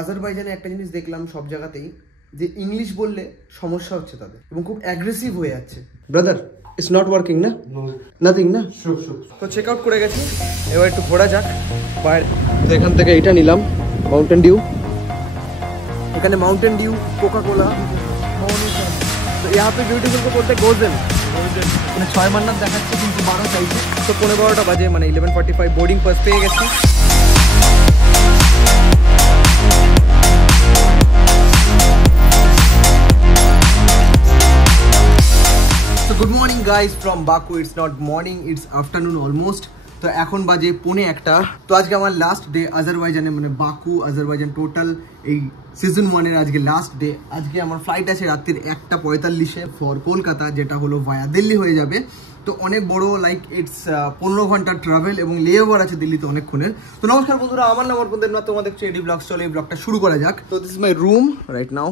আজারবাইজানে একটা জিনিস দেখলাম সব জায়গাতেই, যে ইংলিশ বললে সমস্যা হচ্ছে তাদের এবং খুব অ্যাগ্রেসিভ হয়ে যাচ্ছে। ব্রাদার, ইটস নট ওয়ার্কিং না? নাথিং না? তো চেক আউট করে গেছি, এবার একটু ঘোরা যাক বাইরে। তো এখান থেকে এটা নিলাম, মাউন্টেন ডিউ। এখানে মাউন্টেন ডিউ, কোকা কোলা। তো यहाँ पे ब्यूटीफुल को बोलते हैं गोल्डन। মানে 6 মান্নাত দেখাচ্ছে কিন্তু 12 চাইছে। তো 12:15 বাজে, মানে 11:45 বোর্ডিং পাস পেয়ে গেছি। So good morning guys from Baku. It's not morning, it's afternoon almost. তো এখন বাজে 1:45। তো আজকে আমার লাস্ট ডে আজারবাইজানে, মানে বাকু আজারবাইজান টোটাল এই সিজন 1 এর আজকে লাস্ট ডে। আজকে আমার ফ্লাইট আছে রাত্রির 1:45 ফর কলকাতা, যেটা হলো ভায়া দিল্লি হয়ে যাবে। তো অনেক বড়, লাইক ইটস 15 ঘন্টার ট্রাভেল এবং লেওভার আছে দিল্লিতে অনেকক্ষণের। তো নমস্কার বন্ধুরা, আমার নাম অর্পণ দেবনাথ, তোমরা দেখছো এডি ব্লগস। চলো এই ব্লগটা শুরু করা যাক। তো this is my room right now.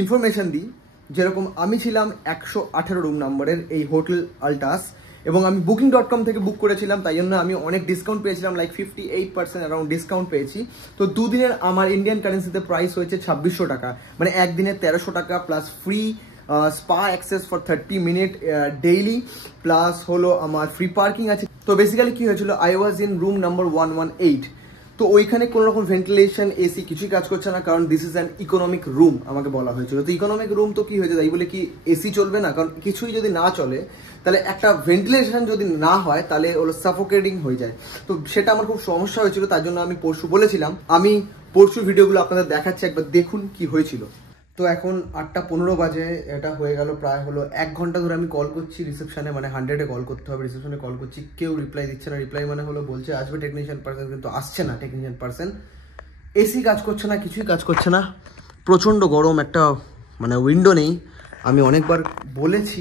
Information দিই, যেরকম আমি ছিলাম 118 রুম নম্বরের এই হোটেল আল্টাস, এবং আমি booking.com থেকে বুক করেছিলাম, তাই জন্য আমি অনেক ডিসকাউন্ট পেয়েছিলাম, লাইক 58% অ্যারাউন্ড ডিসকাউন্ট পেয়েছি। তো দুদিনের আমার ইন্ডিয়ান কারেন্সিতে প্রাইস হয়েছে 2600 টাকা, মানে একদিনে 1300 টাকা plus free spa access for 30 minute daily, plus হলো আমার ফ্রি পার্কিং আছে। তো বেসিক্যালি কি হয়েছিল, I was in room number 118। তো ওইখানে কোনো রকম ভেন্টিলেশন, এসি কিছুই কাজ করছে না, কারণ this is an economic room আমাকে বলা হয়েছিল। তো ইকোনমিক রুম তো কি হয়েছে, তাই বলে কি এসি চলবে না? কারণ কিছুই যদি না চলে, তাহলে একটা ভেন্টিলেশন যদি না হয় তাহলে ওগুলো সাফোকেটিং হয়ে যায়। তো সেটা আমার খুব সমস্যা হয়েছিল, তার জন্য আমি পরশু বলেছিলাম, আমি পরশু ভিডিওগুলো আপনাদের দেখাচ্ছি, একবার দেখুন কি হয়েছিল। তো এখন 8:15 বাজে, এটা হয়ে গেল প্রায় হলো 1 ঘন্টা ধরে আমি কল করছি রিসেপশনে, মানে 100-এ কল করতে হবে, রিসেপশনে কল করছি, কেউ রিপ্লাই দিচ্ছে না। রিপ্লাই মানে হলো বলছে আসবে টেকনিশিয়ান পার্সন, কিন্তু আসছে না টেকনিশিয়ান পার্সন। এসি কাজ করছে না, কিছুই কাজ করছে না, প্রচণ্ড গরম, একটা মানে উইন্ডো নেই। আমি অনেকবার বলেছি,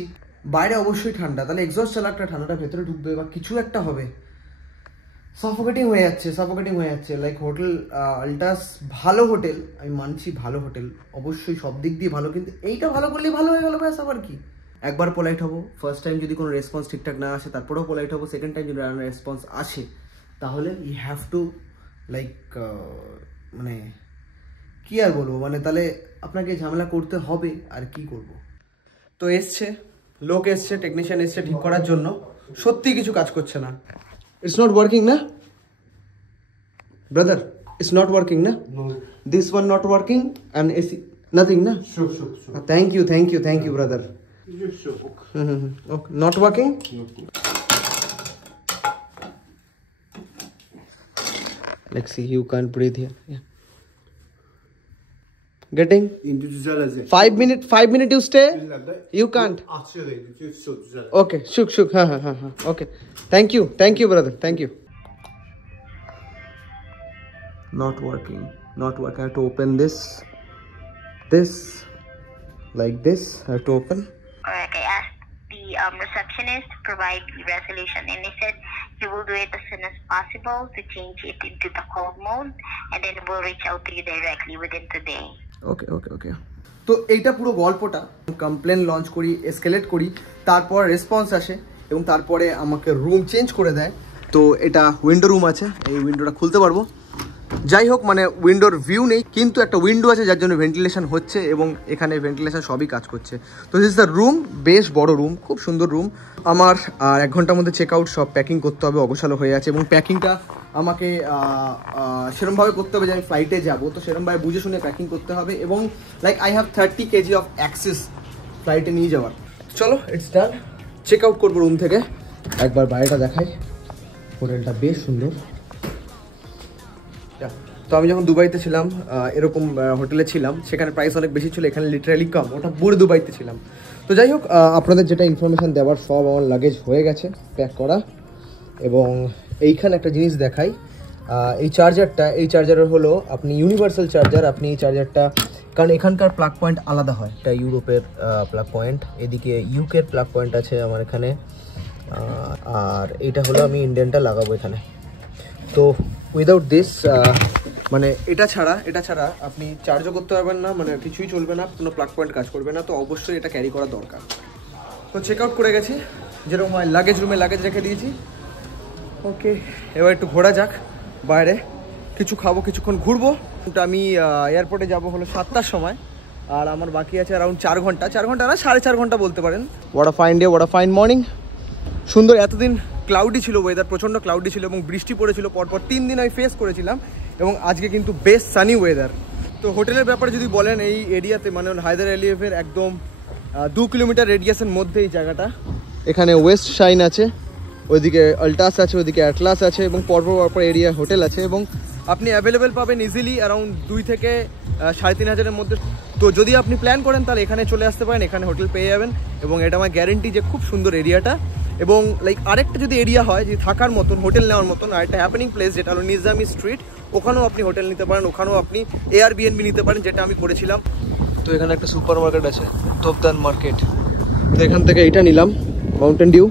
বাইরে অবশ্যই ঠান্ডা, তাহলে এক্সস্ট চালা, একটা ঠান্ডাটা ভেতরে ঢুকবে বা কিছু একটা হবে। সাফোকেটিং হয়ে যাচ্ছে লাইক হোটেল আল্টাস ভালো হোটেল, আমি মানছি ভালো হোটেল, অবশ্যই সব দিক দিয়ে ভালো, কিন্তু এইটা ভালো করলেই ভালো হয়ে গেল ব্যাস। আবার কি, একবার পোলাইট হবো, ফার্স্ট টাইম যদি কোনো রেসপন্স ঠিকঠাক না আসে তারপরেও পোলাইট হবো, সেকেন্ড টাইম যদি রেসপন্স আসে তাহলে ইউ হ্যাভ টু লাইক, মানে কি আর বলবো, মানে তাহলে আপনাকে ঝামেলা করতে হবে, আর কি করব। তো এসছে লোক, এসছে টেকনিশিয়ান, এসছে ঠিক করার জন্য, সত্যি কিছু কাজ করছে না। It's not working, na? Brother, it's not working, na? No. This one not working and AC, nothing, na? Sure. Thank you, brother. Sure. Okay. Not working? No. Let's see, you can't breathe here. Yeah. Getting? 5 minutes you stay? You can't? Okay, shook. Okay. Thank you, brother. Thank you. Not working. I have to open this. Like this, I have to open. Correct. I asked the receptionist to provide the resolution, and they said you will do it as soon as possible to change it into the cold mode, and then we'll reach out to you directly within today. Okay. তো এইটা পুরো গল্পটা, complain launch করি, escalate করি, তারপর response আসে এবং তারপরে আমাকে রুম চেঞ্জ করে দেয়। তো এটা উইন্ডো রুম আছে, এই উইন্ডোটা খুলতে পারবো। যাই হোক, মানে উইন্ডোর ভিউ নেই, কিন্তু একটা উইন্ডো আছে যার জন্য ভেন্টিলেশন হচ্ছে, এবং এখানে ভেন্টিলেশন সবই কাজ করছে। তো দিস ইজ দ্য রুম, বেশ বড় রুম, খুব সুন্দর রুম। আমার আর 1 ঘন্টার মধ্যে চেক আউট, সব প্যাকিং করতে হবে, অগোছালো হয়ে আছে, এবং প্যাকিংটা আমাকে সেরমভাবে করতে হবে যে আমি ফ্লাইটে যাবো, তো সেরমভাবে বুঝে শুনে প্যাকিং করতে হবে, এবং like I have 30 kg of access ফ্লাইটে নিয়ে যাওয়ার। চলো, ইটস ডান। চেক আউট করবো রুম থেকে, একবার বাইরেটা দেখাই। হোটেলটা বেশ সুন্দর। তো আমি যখন দুবাইতে ছিলাম, এরকম হোটেলে ছিলাম, সেখানে প্রাইস অনেক বেশি ছিল, এখানে লিটারালি কম, ওটা পুরো দুবাইতে ছিলাম। তো যাই হোক, আপনাদের যেটা ইনফরমেশান দেওয়ার, সব আমার লাগেজ হয়ে গেছে প্যাক করা। এবং এইখানে একটা জিনিস দেখাই, এই চার্জারের হলো আপনি ইউনিভার্সাল চার্জার, আপনি এই চার্জারটা, কারণ এখানকার প্লাগ পয়েন্ট আলাদা হয়, এটা ইউরোপের প্লাগ পয়েন্ট, এদিকে ইউকের প্লাগ পয়েন্ট আছে আমার এখানে, আর এটা হলো আমি ইন্ডিয়ানটা লাগাবো এখানে। তো উইদাউট দিস, মানে এটা ছাড়া আপনি চার্জও করতে পারবেন না, মানে কিছুই চলবে না, কোনো প্লাগ পয়েন্ট কাজ করবে না। তো অবশ্যই এটা ক্যারি করা দরকার। তো চেক আউট করে গেছি, যেরকম হয় লাগেজ রুমে লাগেজ রেখে দিয়েছি। ওকে, এবার একটু ঘোরা যাক বাইরে, কিছু খাবো, কিছুক্ষণ ঘুরবো, আমি এয়ারপোর্টে যাব হলো 7টার সময়, আর আমার বাকি আছে অ্যারাউন্ড 4 ঘন্টা, 4 ঘন্টা না 4.5 ঘন্টা বলতে পারেন। What a fine day, what a fine morning. সুন্দর, এতদিন ক্লাউডি ছিল ওয়েদার, প্রচণ্ড ক্লাউডি ছিল এবং বৃষ্টি পড়েছিল পরপর 3 দিন আমি ফেস করেছিলাম, এবং আজকে কিন্তু বেস্ট সানি ওয়েদার। তো হোটেলের ব্যাপারে যদি বলেন, এই এরিয়াতে মানে হায়দার আলিয়াফের একদম 2 কিলোমিটার রেডিয়াসের মধ্যে এই জায়গাটা। এখানে ওয়েস্ট শাইন আছে, ওইদিকে আল্টাস আছে, ওইদিকে অ্যাটলাস আছে, এবং পরপর এরিয়া হোটেল আছে, এবং আপনি অ্যাভেলেবেল পাবেন ইজিলি অ্যারাউন্ড 2 থেকে 3,500-এর মধ্যে। তো যদি আপনি প্ল্যান করেন তাহলে এখানে চলে আসতে পারেন, এখানে হোটেল পেয়ে যাবেন, এবং এটা আমার গ্যারেন্টি যে খুব সুন্দর এরিয়াটা। এবং লাইক আরেকটা যদি এরিয়া হয় যে থাকার মতন, হোটেল নেওয়ার মতন, আর একটা হ্যাপেনিং প্লেস যেটা হলো নিজামি স্ট্রিট, ওখানেও আপনি হোটেল নিতে পারেন, ওখানেও আপনি এয়ারবিএনবি নিতে পারেন, যেটা আমি করেছিলাম। তো এখানে একটা সুপার মার্কেট আছে, তোপদান মার্কেট। তো এখান থেকে এটা নিলাম, মাউন্টেন ডিউ।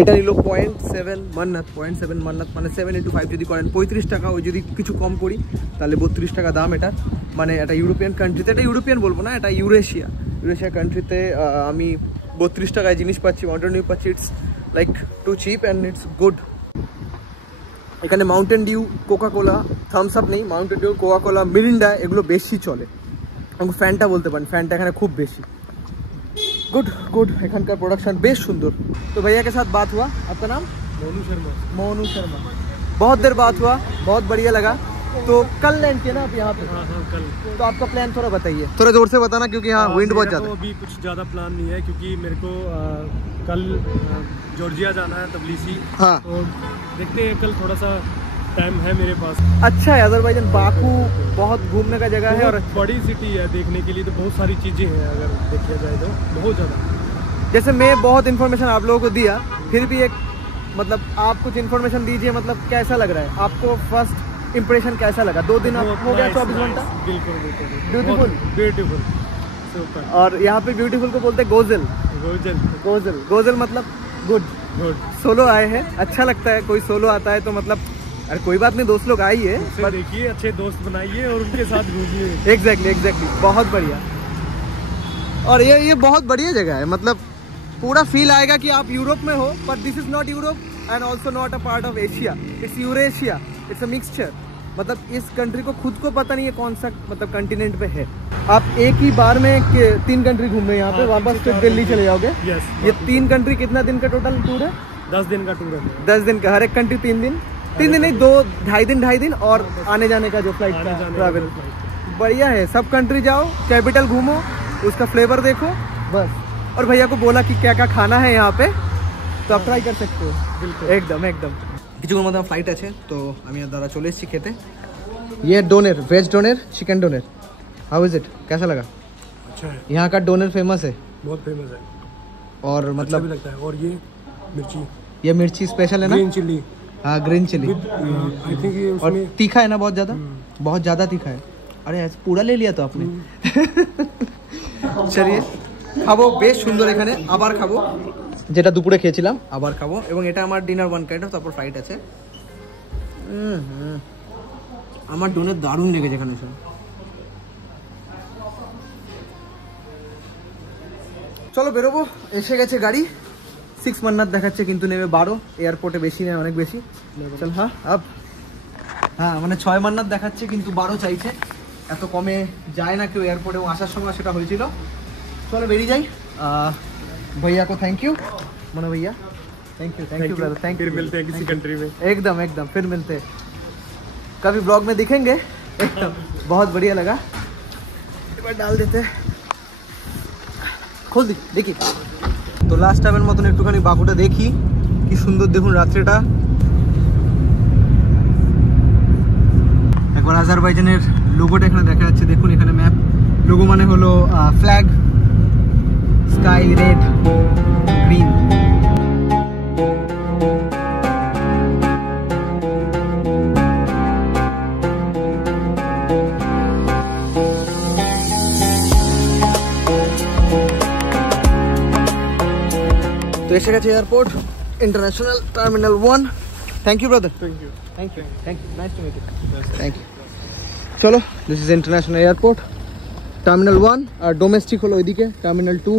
এটা নিল 0.7 মান্নাত, 0.7 মান্নাত মানে 7 × 5 যদি করেন 35 টাকা। ওই যদি কিছু কম করি তাহলে 32 টাকা দাম এটা। মানে এটা ইউরোপিয়ান কান্ট্রিতে, এটা ইউরোপিয়ান বলবো না, এটা ইউরেশিয়া কান্ট্রিতে আমি 32 টাকায় জিনিস পাচ্ছি, মাউন্টেন ডিউ পাচ্ছি। It's like to cheap and it's good. এখানে Mountain Dew, Coca Cola, Thums Up নেই, Mountain Dew, Coca Cola, Mirinda এগুলো বেশি চলে, এবং ফ্যানটা বলতে পারেন, ফ্যানটা এখানে খুব বেশি। गुड गुड, एखानकार प्रोडक्शन बेस सुंदर। तो भैया के साथ बात हुआ, आपका नाम? मोनू शर्मा। मोनू शर्मा, बहुत देर बात हुआ, बहुत बढ़िया लगा। तो कल लैंड किया ना आप यहाँ पे? हाँ कल। तो आपका प्लान थोड़ा बताइए, थोड़ा जोर से बताना, क्योंकि यहाँ विंड बहुत ज़्यादा है। अभी कुछ ज़्यादा प्लान नहीं है, क्योंकि मेरे को कल जॉर्जिया जाना है, तबलीसी। हाँ, और देखते हैं, कल थोड़ा सा टाइम है मेरे पास। अच्छा है, अजरबैजान बाकू बहुत घूमने का जगह है, और बड़ी सिटी है, देखने के लिए तो बहुत सारी चीज़ें हैं, अगर देखा जाए तो बहुत ज़्यादा। जैसे मैं बहुत इन्फॉर्मेशन आप लोगों को दिया, फिर भी एक मतलब आप कुछ इन्फॉर्मेशन दीजिए, मतलब कैसा लग रहा है आपको? फर्स्ट इंप्रेशन कैसा लगा? 2 दिन आप हो गया, 24 घंटा। बिल्कुल ब्यूटीफुल, ब्यूटीफुल सुपर। और यहाँ पे ब्यूटीफुल को बोलते हैं गोजल। गोजल, गोजल, गोजल मतलब गुड। गुड। सोलो आए हैं, अच्छा लगता है, कोई सोलो आता है तो मतलब अरे कोई बात नहीं, दोस्त लोग आइए, पर देखिए अच्छे दोस्त बनाइए और उनके साथ घूमिए। एग्जैक्टली, बहुत बढ़िया। और ये बहुत बढ़िया जगह है, मतलब पूरा फील आएगा कि आप यूरोप में हो, पर this is not Europe and also not a part of Asia, it's Eurasia, it's a mixture. मतलब इस कंट्री को खुद को पता नहीं है कौन सा मतलब कंटिनेंट पे है। आप एक ही बार में 3 कंट्री घूम रहे हैं यहाँ पे, वापस फिर दिल्ली चले जाओगे। ये 3 कंट्री कितना दिन का टोटल टूर है? 10 दिन का टूर है। 10 दिन का, हर एक कंट्री 3 दिन, 3 दिन नहीं, 2-2.5 दिन, और आने जाने का जो फ्लाइट का ट्रैवल। बढ़िया है, सब कंट्री जाओ, कैपिटल घूमो, उसका फ्लेवर देखो बस। और भैया को बोला कि क्या क्या खाना है यहाँ पे, तो आप ट्राई कर सकते हो। एकदम एकदम। কিছুক্ষণ মধ্যে ফ্লাইট আছে, তো আমি আর দাদা চলে এসেছি খেতে। ये doner, veg doner, chicken doner, how is it, कैसा लगा? अच्छा है, यहाँ का डोनर फेमस है, बहुत फेमस है, और अच्छा मतलब भी लगता है। और ये मिर्ची, ये मिर्ची स्पेशल है ना? Green chilli. हाँ, ग्रीन चिली। आई थिंक ये और उसमें तीखा है ना, बहुत ज़्यादा, बहुत ज़्यादा तीखा है। अरे ऐसे पूरा ले लिया तो आपने। চলিয়ে খাবো, বেশ সুন্দর। এখানে আবার খাবো, যেটা দুপুরে খেয়েছিলাম আবার খাবো, এবং এটা আমার ডিনার 1 কাইন্ড অফ। তারপর ফ্লাইট আছে। আমার ডোনের দারুণ লেগেছে এখানে সব। চলো বেরোবো, এসে গেছে গাড়ি। 6 মান্নাত দেখাচ্ছে, কিন্তু নেবে 12। এয়ারপোর্টে বেশি নেয়, অনেক বেশি। চল হ্যাঁ আপ, হ্যাঁ মানে 6 মান্নাত দেখাচ্ছে, কিন্তু 12 চাইছে। এত কমে যায় না কেউ এয়ারপোর্টে, এবং আসার সময় সেটা হয়েছিল। चलो बेरिए जाए। भैया को थैंक यू, मनो भैया thank you brother, thank you. फिर मिलते हैं किसी कंट्री में, एकदम फिर मिलते हैं, कभी ब्लॉग में दिखेंगे। एकदम बहुत बढ़िया लगा। एक बार डाल देते, खोल देखी। तो लास्ट टाइम मतन एकटूखानी बाकुटा देखी, कि सुंदर देखुन रात्रिटा। एक बार আজারবাইজানের লোগোটা এখানে দেখা যাচ্ছে, দেখুন এখানে ম্যাপ। লোগো মানে হলো ফ্ল্যাগ, স্কাই রেড গ্রিন। तो एसे गेছে airport, international terminal 1। Thank you brother, thank you nice to meet you, thank you. चलो this is international airport, terminal 1, আর ডোমেস্টিক হলো ওইদিকে টার্মিনাল 2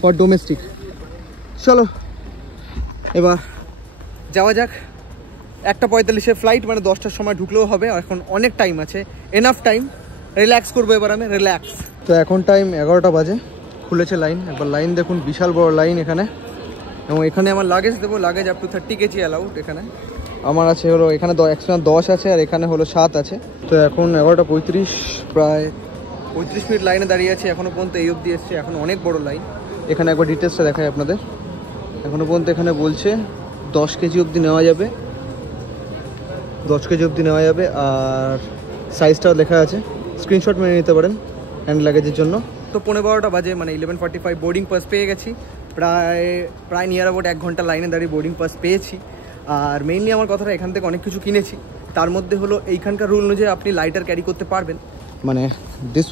ফর ডোমেস্টিক। চলো এবার যাওয়া যাক। 1:45 ফ্লাইট, মানে 10টার সময় ঢুকলেও হবে। এখন অনেক টাইম আছে, এনাফ টাইম, রিল্যাক্স করবো এবার আমি, রিল্যাক্স। তো এখন টাইম 11টা বাজে, খুলেছে লাইন, একবার লাইন দেখুন, বিশাল বড় লাইন এখানে। এবং এখানে আমার লাগেজ দেবো, luggage up to 30 kg allowed এখানে। আমার আছে হলো এখানে 10 আছে আর এখানে হলো 7 আছে। তো এখন 11:35, প্রায় 35 মিনিট লাইনে দাঁড়িয়ে আছে, এখনও পর্যন্ত এই অবধি এসছে। এখন অনেক বড় লাইন। এখানে একবার ডিটেলসটা দেখাই আপনাদের। এখনও পর্যন্ত এখানে বলছে 10 কেজি অবধি নেওয়া যাবে, 10 কেজি অবধি নেওয়া যাবে। আর সাইজটাও লেখা আছে, স্ক্রিনশট মেরে নিতে পারেন হ্যান্ড লাগেজের জন্য। তো 11:15 বাজে, মানে 11:45 বোর্ডিং পাস পেয়ে গেছি। প্রায় নিয়ার অ্যাবাউট 1 ঘন্টা লাইনে দাঁড়িয়ে বোর্ডিং পাস পেয়েছি। আর মেইনলি আমার কথাটা, এখান থেকে অনেক কিছু কিনেছি। তার মধ্যে হলো এইখানকার রুল অনুযায়ী আপনি লাইটার ক্যারি করতে পারবেন, মানে দিস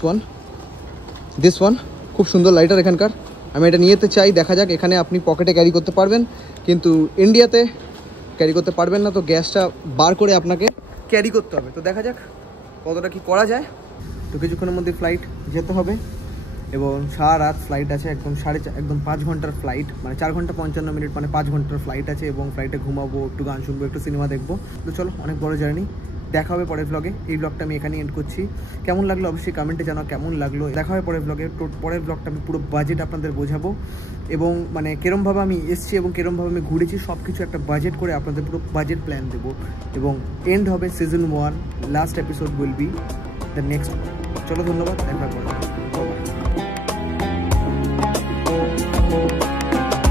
ওয়ান খুব সুন্দর লাইটার এখানকার। আমি এটা নিয়েতে চাই, দেখা যাক। এখানে আপনি পকেটে ক্যারি করতে পারবেন, কিন্তু ইন্ডিয়াতে ক্যারি করতে পারবেন না। তো গ্যাসটা বার করে আপনাকে ক্যারি করতে হবে। তো দেখা যাক কতটা কি করা যায়। তো কিছুক্ষণের মধ্যে ফ্লাইট যেতে হবে এবং সারা রাত ফ্লাইট আছে, একদম 5 ঘন্টার ফ্লাইট, মানে 4 ঘন্টা 55 মিনিট, মানে 5 ঘন্টার ফ্লাইট আছে। এবং ফ্লাইটে ঘুমাবো, একটু গান শুনবো, একটু সিনেমা দেখবো। তো চলো, অনেক বড় জার্নি, দেখা হবে পরের ব্লগে। এই ব্লগটা আমি এখানেই এন্ড করছি। কেমন লাগলো অবশ্যই কমেন্টে জানাও কেমন লাগলো। দেখা হবে পরের ব্লগে। পরের ব্লগটা আমি পুরো বাজেট আপনাদের বোঝাবো, এবং মানে কিরমভাবে আমি এসছি এবং কিরমভাবে আমি ঘুরেছি সব কিছু একটা বাজেট করে আপনাদের পুরো বাজেট প্ল্যান দেবো। এবং এন্ড হবে season 1, last episode will be the next. চলো, ধন্যবাদ, দেখা পরে।